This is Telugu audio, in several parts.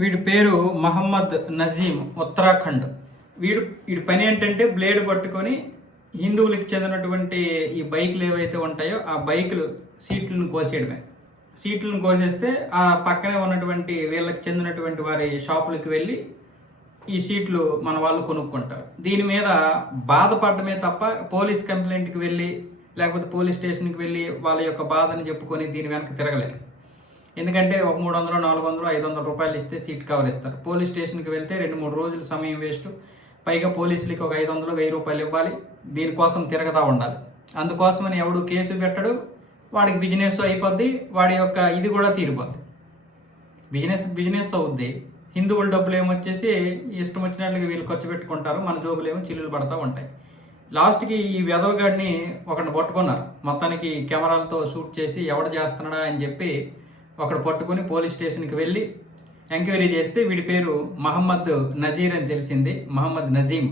వీడి పేరు మహమ్మద్ నజీమ్, ఉత్తరాఖండ్. వీడి పని ఏంటంటే బ్లేడ్ పట్టుకొని హిందువులకు చెందినటువంటి ఈ బైకులు ఏవైతే ఉంటాయో ఆ బైకులు సీట్లను కోసేయడమే. సీట్లను కోసేస్తే ఆ పక్కనే ఉన్నటువంటి వీళ్ళకి చెందినటువంటి వారి షాపులకు వెళ్ళి ఈ సీట్లు మన వాళ్ళు కొనుక్కుంటారు. దీని మీద బాధపడమే తప్ప పోలీస్ కంప్లైంట్కి వెళ్ళి లేకపోతే పోలీస్ స్టేషన్కి వెళ్ళి వాళ్ళ యొక్క బాధని చెప్పుకొని దీని వెనక తిరగలేరు. ఎందుకంటే ఒక 300, 400, 500 రూపాయలు ఇస్తే సీట్ కవర్ ఇస్తారు. పోలీస్ స్టేషన్కి వెళ్తే 2-3 రోజులు సమయం వేస్ట్. పైగా పోలీసులకి ఒక 500, 1000 రూపాయలు ఇవ్వాలి. దీనికోసం తిరగతా ఉండాలి. అందుకోసమని ఎవడు కేసు పెట్టడు. వాడికి బిజినెస్ అయిపోద్ది. వాడి యొక్క ఇది కూడా తీరిపోద్ది. బిజినెస్ అవుద్ది. హిందువుల డబ్బులు ఏమొచ్చేసి ఇష్టం వచ్చినట్లుగా వీళ్ళు ఖర్చు పెట్టుకుంటారు. మన జోబులు ఏమో చిల్లులు పడతా ఉంటాయి. లాస్ట్కి ఈ వెధవగాడిని ఒకటి పట్టుకున్నారు. మొత్తానికి కెమెరాలతో షూట్ చేసి ఎవడు చేస్తున్నాడా అని చెప్పి ఒకడు పట్టుకుని పోలీస్ స్టేషన్కి వెళ్ళి ఎంక్వైరీ చేస్తే వీడి పేరు మహమ్మద్ నజీర్ అని తెలిసింది. మహమ్మద్ నజీమ్.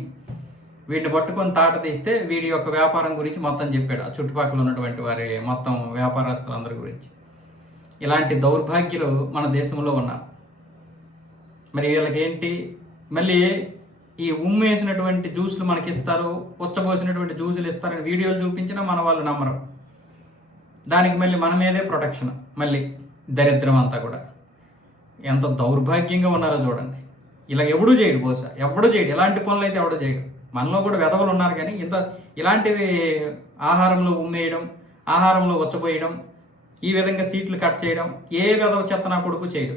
వీడిని పట్టుకొని తాట తీస్తే వీడి యొక్క వ్యాపారం గురించి మొత్తం చెప్పాడు. ఆ చుట్టుపక్కల ఉన్నటువంటి వారి మొత్తం వ్యాపారస్తులందరి గురించి. ఇలాంటి దౌర్భాగ్యులు మన దేశంలో ఉన్నారు. మరి వీళ్ళకి ఏంటి, మళ్ళీ ఈ ఉమ్మేసినటువంటి జ్యూసులు మనకి ఇస్తారు, ఉచ్చబోసినటువంటి జ్యూసులు ఇస్తారని వీడియోలు చూపించినా మన వాళ్ళు నమ్మరు. దానికి మళ్ళీ మన మీదే ప్రొటెక్షన్. మళ్ళీ దరిద్రం అంతా కూడా. ఎంత దౌర్భాగ్యంగా ఉన్నారో చూడండి. ఇలా ఎవడూ చేయడు. బహుశా ఎవడూ చేయడు. ఇలాంటి పనులు అయితే ఎవడూ చేయడు. మనలో కూడా వెధవలు ఉన్నారు కానీ ఇలాంటివి ఆహారంలో ఉమ్మేయడం, ఆహారంలో ఉచ్చబోయడం, ఈ విధంగా సీట్లు కట్ చేయడం ఏ వెధవ చెత్త నా కొడుకు చేయడు.